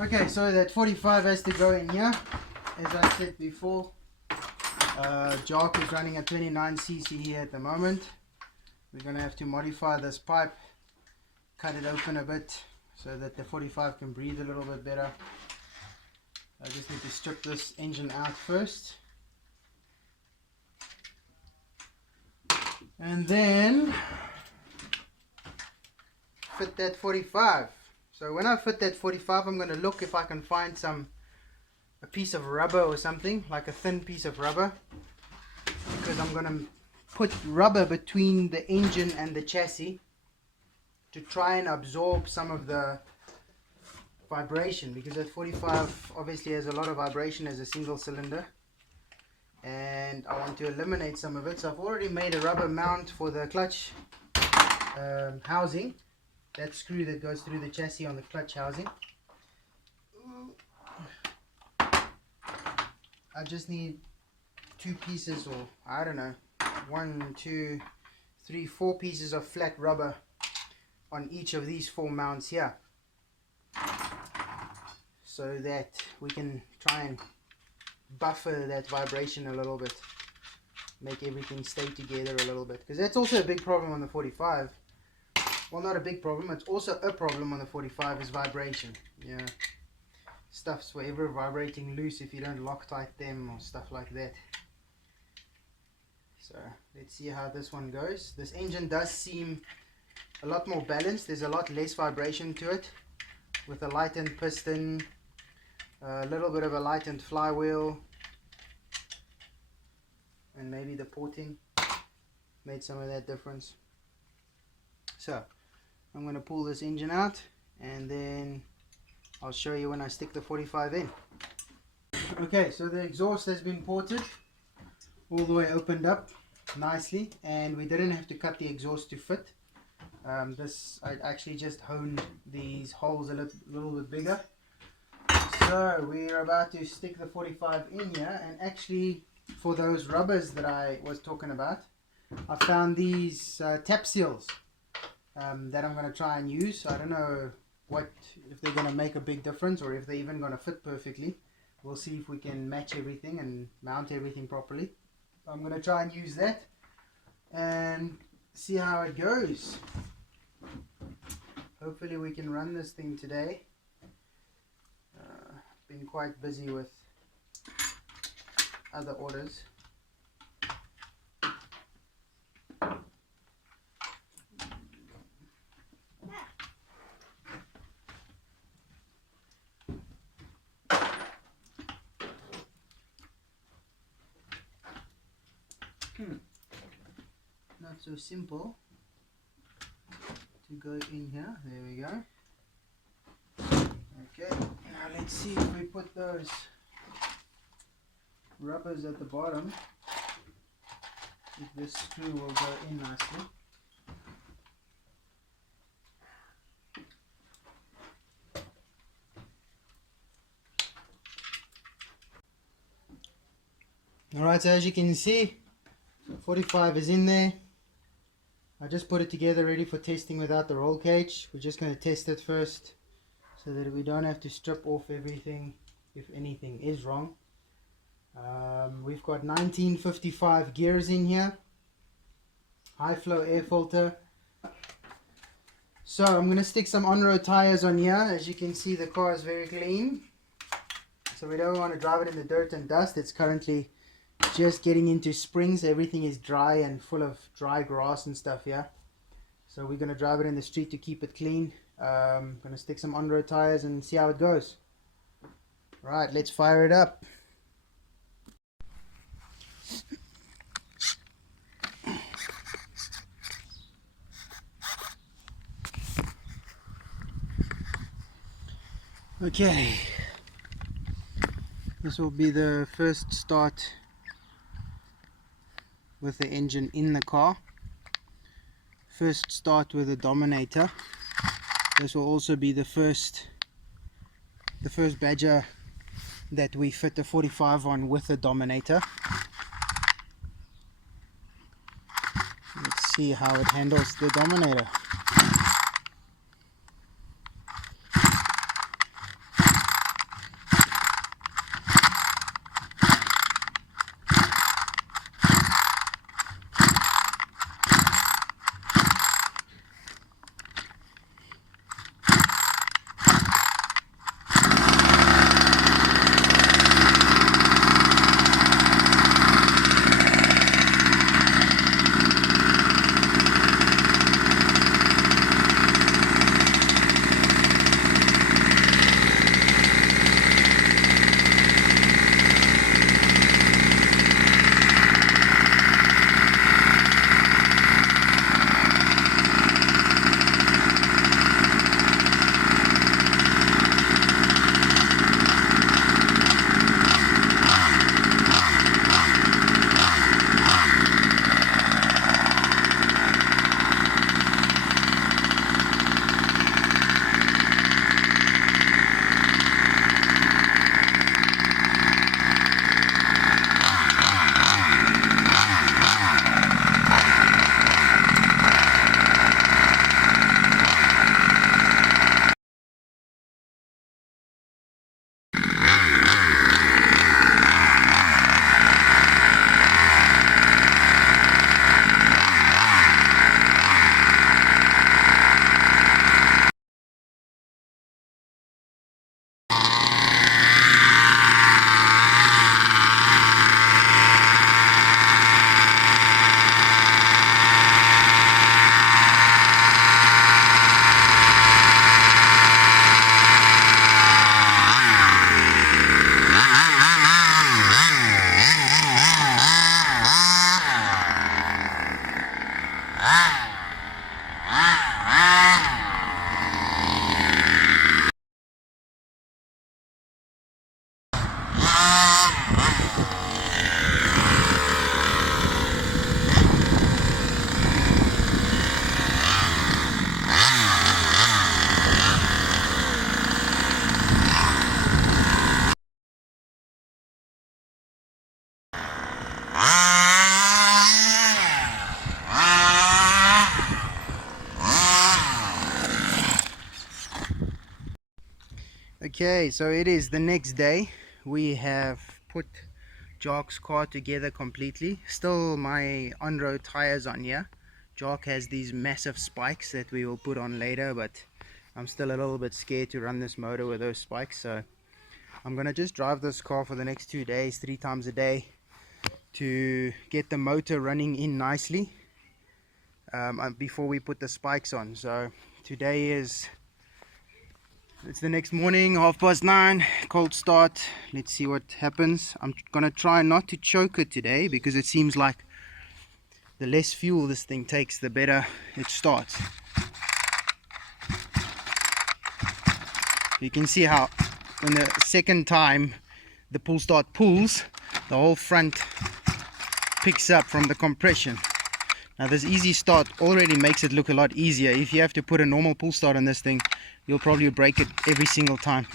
Okay, so that 45 has to go in here. As I said before, Jark is running a 29cc here at the moment. We're going to have to modify this pipe, cut it open a bit so that the 45 can breathe a little bit better. I just need to strip this engine out first. And then fit that 45. So when I fit that 45, I'm going to look if I can find a piece of rubber or something, like a thin piece of rubber, because I'm going to put rubber between the engine and the chassis to try and absorb some of the vibration, because that 45 obviously has a lot of vibration as a single cylinder, and I want to eliminate some of it. So I've already made a rubber mount for the clutch housing, that screw that goes through the chassis on the clutch housing. I just need 2 pieces, or I don't know, 1, 2, 3, 4 pieces of flat rubber on each of these 4 mounts here, so that we can try and buffer that vibration a little bit, make everything stay together a little bit, because that's also a big problem on the 45. Well, not a big problem, it's also a problem on the 45 is vibration. Yeah, stuff's forever vibrating loose if you don't Loctite them or stuff like that. So let's see how this one goes. This engine does seem a lot more balanced. There's a lot less vibration to it, with a lightened piston, a little bit of a lightened flywheel, and maybe the porting made some of that difference. So I'm going to pull this engine out, and then I'll show you when I stick the 45 in. Okay, so the exhaust has been ported all the way opened up nicely, and we didn't have to cut the exhaust to fit. I actually just honed these holes a little bit bigger. So we're about to stick the 45 in here, and actually for those rubbers that I was talking about, I found these tap seals that I'm going to try and use. I don't know if they're going to make a big difference or if they're even going to fit perfectly. We'll see if we can match everything and mount everything properly. I'm going to try and use that and see how it goes. Hopefully we can run this thing today. Been quite busy with other orders. Not so simple to go in here. There we go. Okay, now let's see if we put those rubbers at the bottom, if this screw will go in nicely. Alright, so as you can see, 45 is in there. I just put it together ready for testing without the roll cage. We're just going to test it first, so that we don't have to strip off everything if anything is wrong. We've got 1955 gears in here, high flow air filter. So I'm going to stick some on-road tires on here. As you can see, the car is very clean, so we don't want to drive it in the dirt and dust. It's currently just getting into spring, so everything is dry and full of dry grass and stuff here. So we're going to drive it in the street to keep it clean. I'm going to stick some on-road tires and see how it goes. Right, let's fire it up. Okay, this will be the first start with the engine in the car. First start with the Dominator. This will also be the first Badger that we fit the 45 on with the Dominator. Let's see how it handles the Dominator. Okay, so it is the next day. We have put Jock's car together completely. Still my on-road tires on here. Jock has these massive spikes that we will put on later, but I'm still a little bit scared to run this motor with those spikes, so I'm gonna just drive this car for the next 2 days, 3 times a day, to get the motor running in nicely before we put the spikes on. So today is, it's the next morning, 9:30, cold start. Let's see what happens. I'm gonna try not to choke it today, because it seems like the less fuel this thing takes, the better it starts. You can see how when the second time the pull start pulls, the whole front picks up from the compression. Now this easy start already makes it look a lot easier. If you have to put a normal pull start on this thing, you'll probably break it every single time.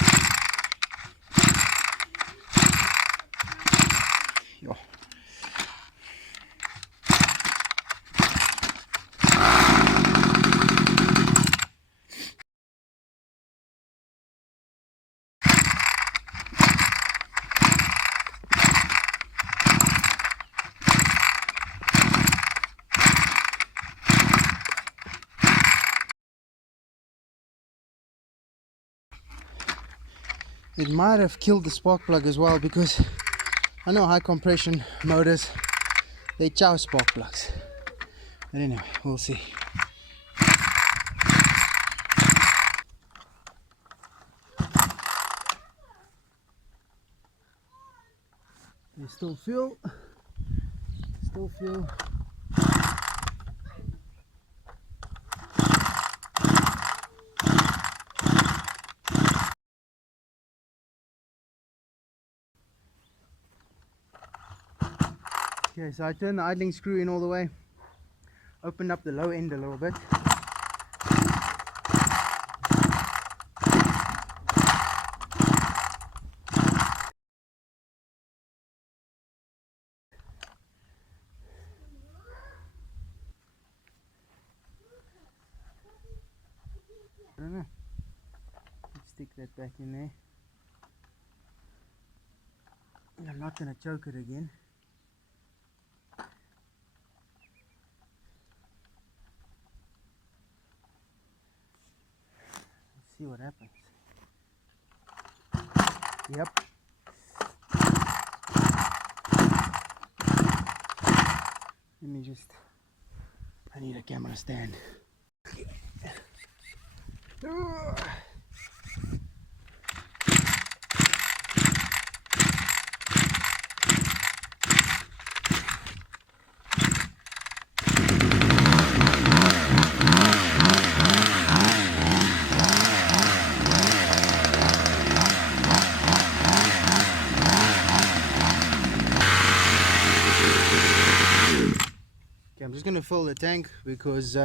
Yo. It might have killed the spark plug as well, because I know high compression motors, they chow spark plugs. But anyway, we'll see. There's still fuel. Still fuel. Okay, so I turned the idling screw in all the way, opened up the low end a little bit. I don't know. Let's stick that back in there. I'm not going to choke it again. Let's see what happens. Yep. Let me just, I need a camera stand. Okay, I'm just going to fill the tank, because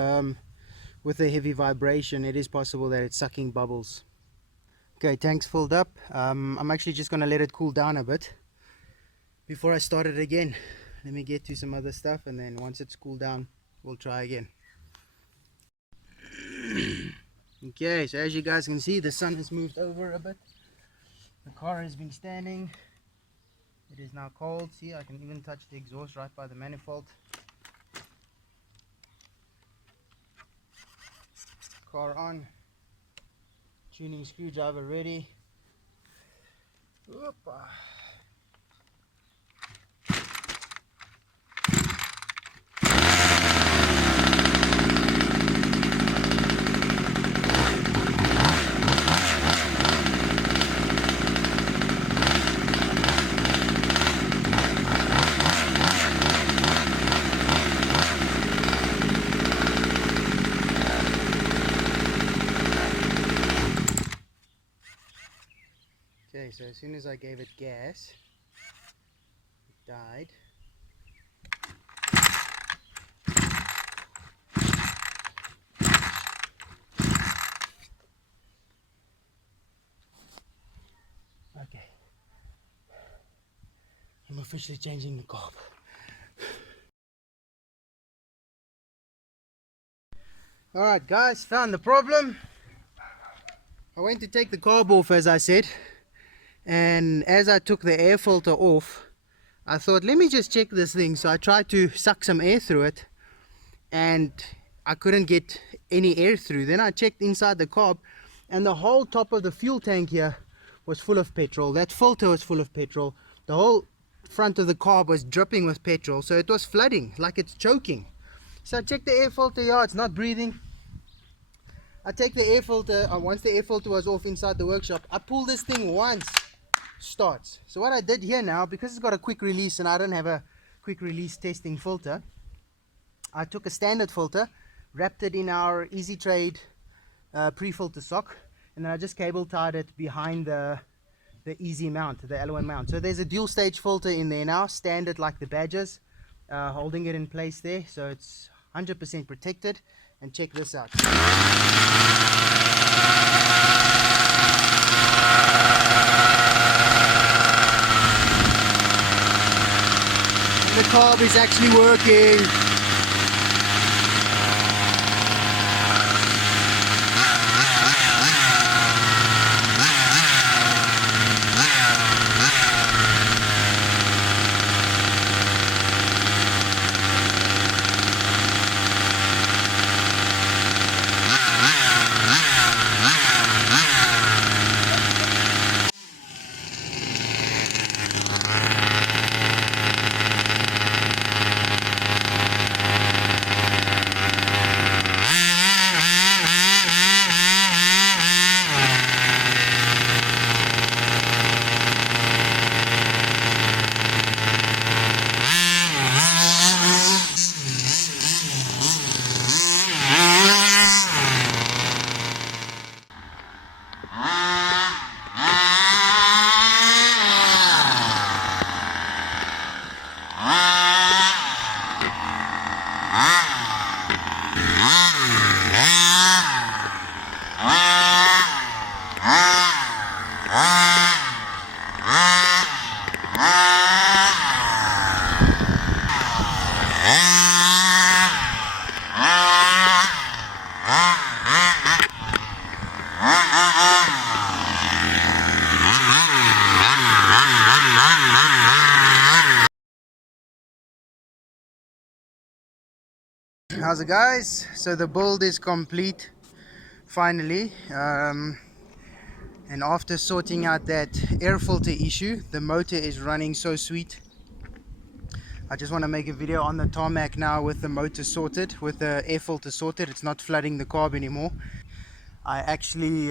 with the heavy vibration it is possible that it's sucking bubbles. Okay, tank's filled up. I'm actually just going to let it cool down a bit before I start it again. Let me get to some other stuff, and then once it's cooled down, we'll try again. Okay, so as you guys can see, the sun has moved over a bit. The car has been standing. It is now cold. See, I can even touch the exhaust right by the manifold. Car on. Tuning screwdriver ready. Opa. Okay, so as soon as I gave it gas, it died. Okay, I'm officially changing the carb. Alright guys, found the problem. I went to take the carb off, as I said, and as I took the air filter off, I thought, let me just check this thing. So I tried to suck some air through it, and I couldn't get any air through. Then I checked inside the carb, and the whole top of the fuel tank here was full of petrol. That filter was full of petrol. The whole front of the carb was dripping with petrol, so it was flooding, like it's choking. So I checked the air filter, yeah, it's not breathing. I take the air filter, once the air filter was off inside the workshop, I pull this thing once, starts. So what I did here now, because it's got a quick release and I don't have a quick release testing filter, I took a standard filter, wrapped it in our Easy Trade pre-filter sock, and then I just cable tied it behind the easy mount, the alloy mount. So there's a dual stage filter in there now, standard like the Badgers, holding it in place there, so it's 100% protected. And check this out. The carb is actually working. How's it, guys? So the build is complete finally, and after sorting out that air filter issue, the motor is running so sweet. I just want to make a video on the Tarmac now with the motor sorted, with the air filter sorted. It's not flooding the carb anymore. I actually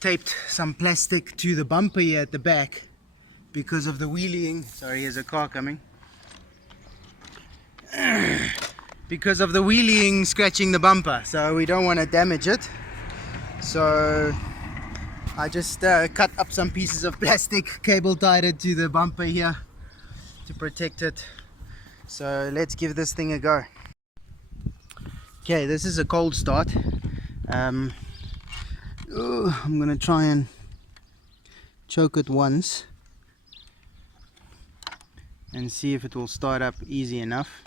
taped some plastic to the bumper here at the back because of the wheeling. Sorry, here's a car coming. Because of the wheeling scratching the bumper, so we don't want to damage it. So I just cut up some pieces of plastic, cable tied it to the bumper here to protect it. So let's give this thing a go. Okay, this is a cold start. I'm gonna try and choke it once and see if it will start up easy enough.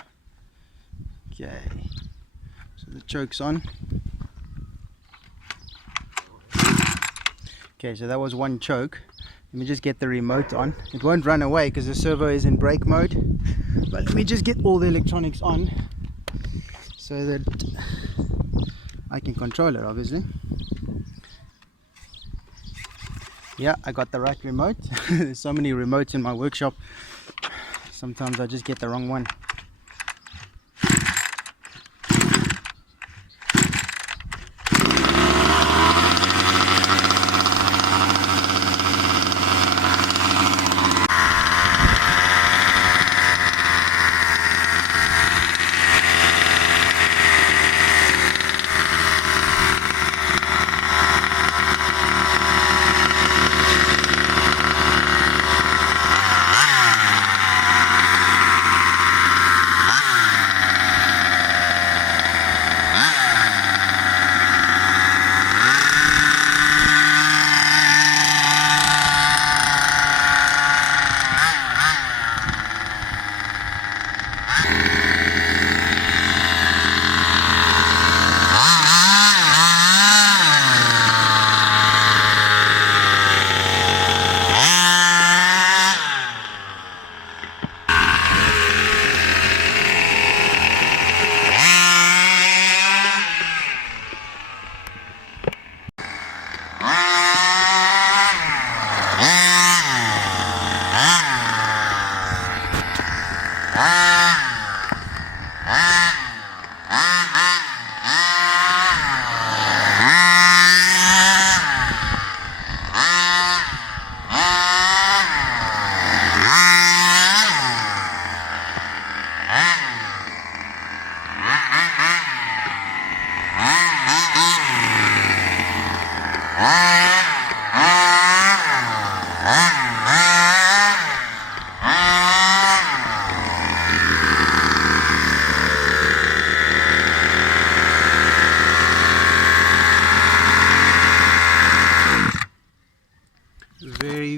Okay, so the choke's on. Okay, so that was one choke. Let me just get the remote on. It won't run away because the servo is in brake mode, but let me just get all the electronics on so that I can control it, obviously. Yeah, I got the right remote. There's so many remotes in my workshop, sometimes I just get the wrong one.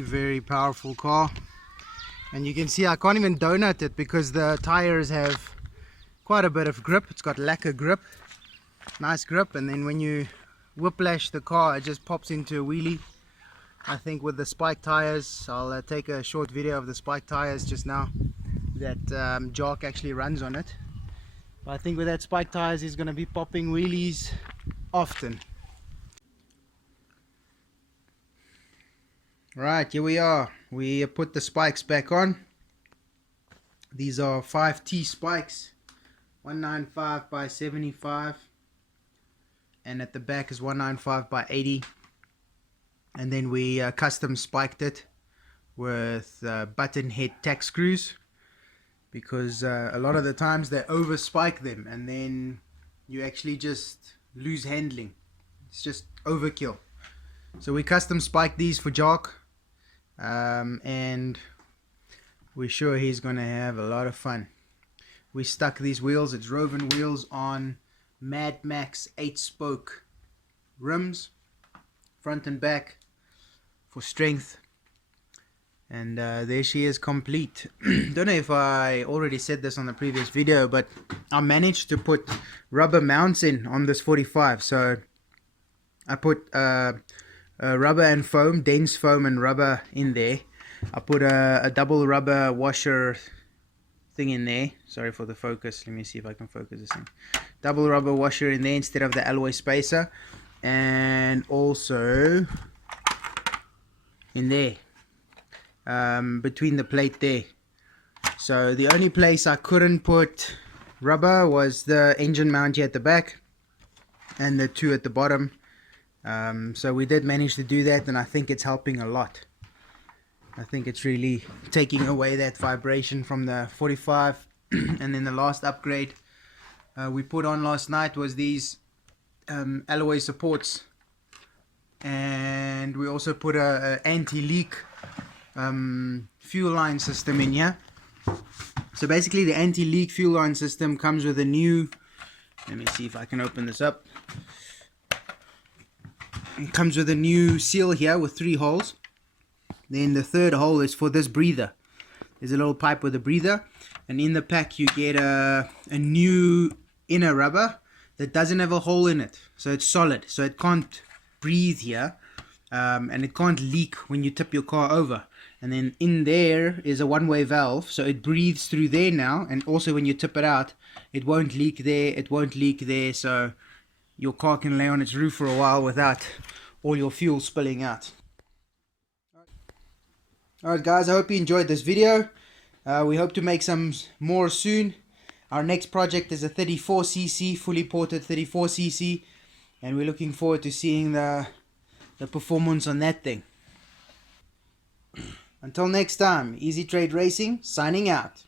Very powerful car, and you can see I can't even donut it because the tires have quite a bit of grip. It's got lacquer grip, nice grip, and then when you whiplash the car it just pops into a wheelie. I think with the spike tires, I'll take a short video of the spike tires just now that Jock actually runs on it. But I think with that spike tires he's going to be popping wheelies often. Right, here we are. We put the spikes back on. These are 5T spikes, 195 by 75, and at the back is 195 by 80. And then we custom spiked it with button head tack screws, because a lot of the times they over spike them and then you actually just lose handling. It's just overkill. So we custom spiked these for Jock. And we're sure he's gonna have a lot of fun. We stuck these wheels, it's Rovan wheels, on Mad Max 8-spoke rims, front and back, for strength. And there she is, complete. Don't know if I already said this on the previous video, but I managed to put rubber mounts in on this 45. So I put rubber and foam, dense foam and rubber in there. I put a double rubber washer thing in there. Sorry for the focus. Let me see if I can focus this thing. Double rubber washer in there instead of the alloy spacer. And also in there, between the plate there. So the only place I couldn't put rubber was the engine mount here at the back and the two at the bottom. So we did manage to do that, and I think it's helping a lot. I think it's really taking away that vibration from the 45. And then the last upgrade we put on last night was these alloy supports, and we also put a anti-leak fuel line system in here. So basically the anti-leak fuel line system comes with a new, let me see if I can open this up. It comes with a new seal here with 3 holes. Then the third hole is for this breather. There's a little pipe with a breather, and in the pack you get a new inner rubber that doesn't have a hole in it, so it's solid, so it can't breathe here, and it can't leak when you tip your car over. And then in there is a one-way valve, so it breathes through there now, and also when you tip it out it won't leak there, it won't leak there, so your car can lay on its roof for a while without all your fuel spilling out. Alright guys, I hope you enjoyed this video. We hope to make some more soon. Our next project is a 34cc, fully ported 34cc, and we're looking forward to seeing the performance on that thing. Until next time, Easy Trade Racing signing out.